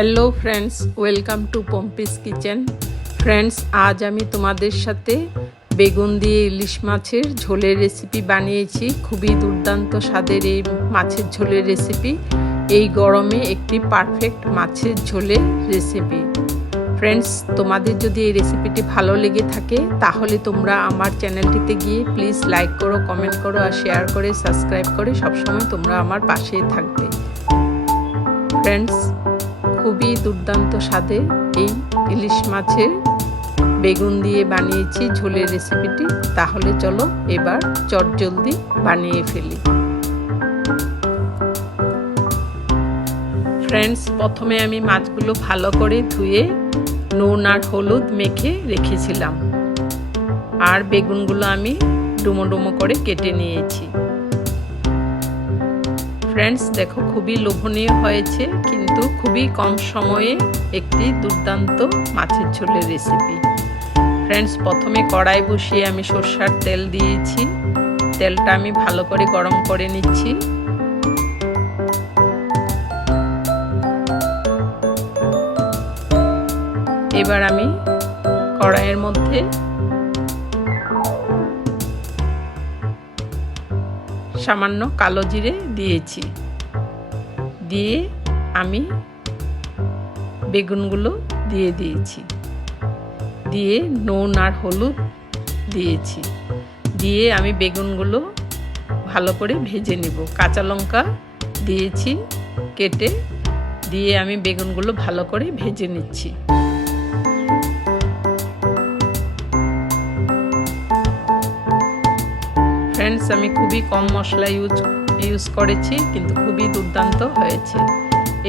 Hello friends, welcome to Pompi's kitchen. Friends, আজ আমি তোমাদের সাথে বেগুন দিয়ে ইলিশ মাছের ঝোলের রেসিপি বানিয়েছি। খুবই দুর্দান্ত স্বাদের এই মাছের ঝোলের রেসিপি এই গরমে একটি পারফেক্ট মাছের ঝোলের রেসিপি। ফ্রেন্ডস, তোমাদের যদি এই রেসিপিটি ভালো লেগে থাকে তাহলে তোমরা আমার চ্যানেলটিতে গিয়ে প্লিজ লাইক করো, কমেন্ট করো আর শেয়ার করে সাবস্ক্রাইব করে সবসময় তোমরা আমার পাশেই থাকবে। ফ্রেন্ডস, খুবই দুর্দান্ত স্বাদের এই ইলিশ মাছের বেগুন দিয়ে বানিয়েছি ঝোলের রেসিপিটি। তাহলে চলো এবার চটজলদি বানিয়ে ফেলি। ফ্রেন্ডস, প্রথমে আমি মাছগুলো ভালো করে ধুয়ে নুন আর হলুদ মেখে রেখেছিলাম, আর বেগুনগুলো আমি ডুমো ডুমো করে কেটে নিয়েছি। ফ্রেন্ডস, দেখো খুবই লোভনীয় হয়েছে, কিন্তু খুবই কম সময়ে একটি দুর্দান্ত মাছের ঝোলের রেসিপি। ফ্রেন্ডস, প্রথমে কড়াই বসিয়ে আমি সরষের তেল দিয়েছি। তেলটা আমি ভালো করে গরম করে নিচ্ছি। এবার আমি কড়াইয়ের মধ্যে সামান্য কালো জিরে দিয়েছি, দিয়ে আমি বেগুনগুলো দিয়ে দিয়েছি, দিয়ে নুন আর হলুদ দিয়েছি, দিয়ে আমি বেগুনগুলো ভালো করে ভেজে নেব। কাঁচা লঙ্কা দিয়েছি কেটে, দিয়ে আমি বেগুনগুলো ভালো করে ভেজে নিচ্ছি। ফ্রেন্ডস, আমি খুবই কম মশলা ইউজ করেছি, কিন্তু খুবই দুর্দান্ত হয়েছে।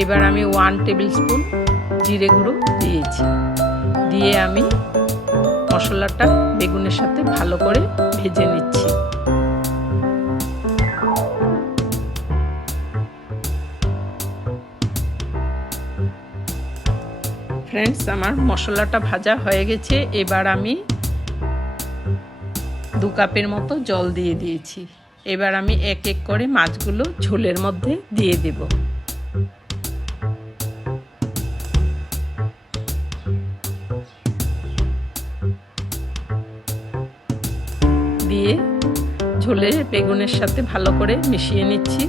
এবার আমি 1 টেবিল স্পুন জিরে গুঁড়ো দিয়েছি, দিয়ে আমি মশলাটা বেগুনের সাথে ভালো করে ভেজে নিচ্ছি। ফ্রেন্ডস, আমার মশলাটা ভাজা হয়ে গেছে। এবার আমি 2 কাপের মতো জল দিয়ে দিয়েছি। এবার আমি এক এক করে মাছগুলো ঝোলের মধ্যে দিয়ে দেব। দিয়ে ঝোলে বেগুনের সাথে ভালো করে মিশিয়ে নিচ্ছি।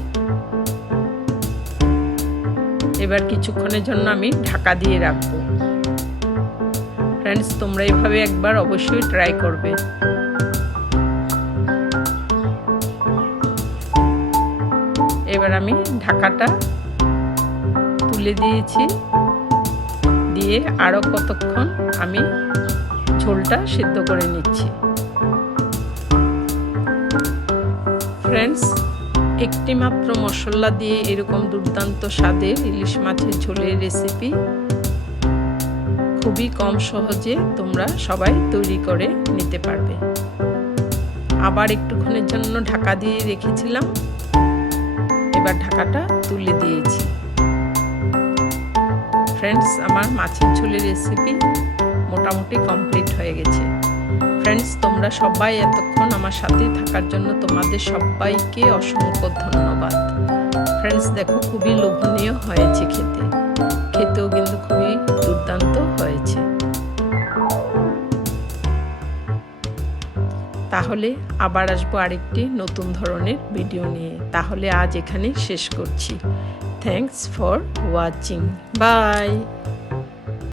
এবার কিছুক্ষণের জন্য আমি ঢাকা দিয়ে রাখবো। ফ্রেন্ডস, তোমরা এইভাবে একবার অবশ্যই ট্রাই করবে। এবার আমি ঢাকাটা তুলে দিয়েছি, দিয়ে আরো কতক্ষণ আমি ঝোলটা সিদ্ধ করে নিচ্ছি। ফ্রেন্ডস, একটি মাত্র মশলা দিয়ে এরকম দুর্দান্ত স্বাদের ইলিশ মাছের ঝোলের রেসিপি খুবই কম সহজে তোমরা সবাই তৈরি করে নিতে পারবে। আবার একটুক্ষণের জন্য ঢাকা দিয়ে রেখেছিলাম, এবার ঢাকাটা তুলে দিয়েছি। ফ্রেন্ডস, আমার মাছের ঝোলের রেসিপি মোটামুটি কমপ্লিট হয়ে গেছে। ফ্রেন্ডস, তোমরা সবাই এতক্ষণ আমার সাথে থাকার জন্য তোমাদের সবাইকে অসংখ্য ধন্যবাদ। ফ্রেন্ডস, দেখো খুবই লোভনীয় হয়েছে খেতে, খেতেও কিন্তু খুবই দুর্দান্ত হয়েছে। তাহলে আবার আসবো আরেকটি নতুন ধরনের ভিডিও নিয়ে। তাহলে আজ এখানে শেষ করছি। Thanks for watching. বাই।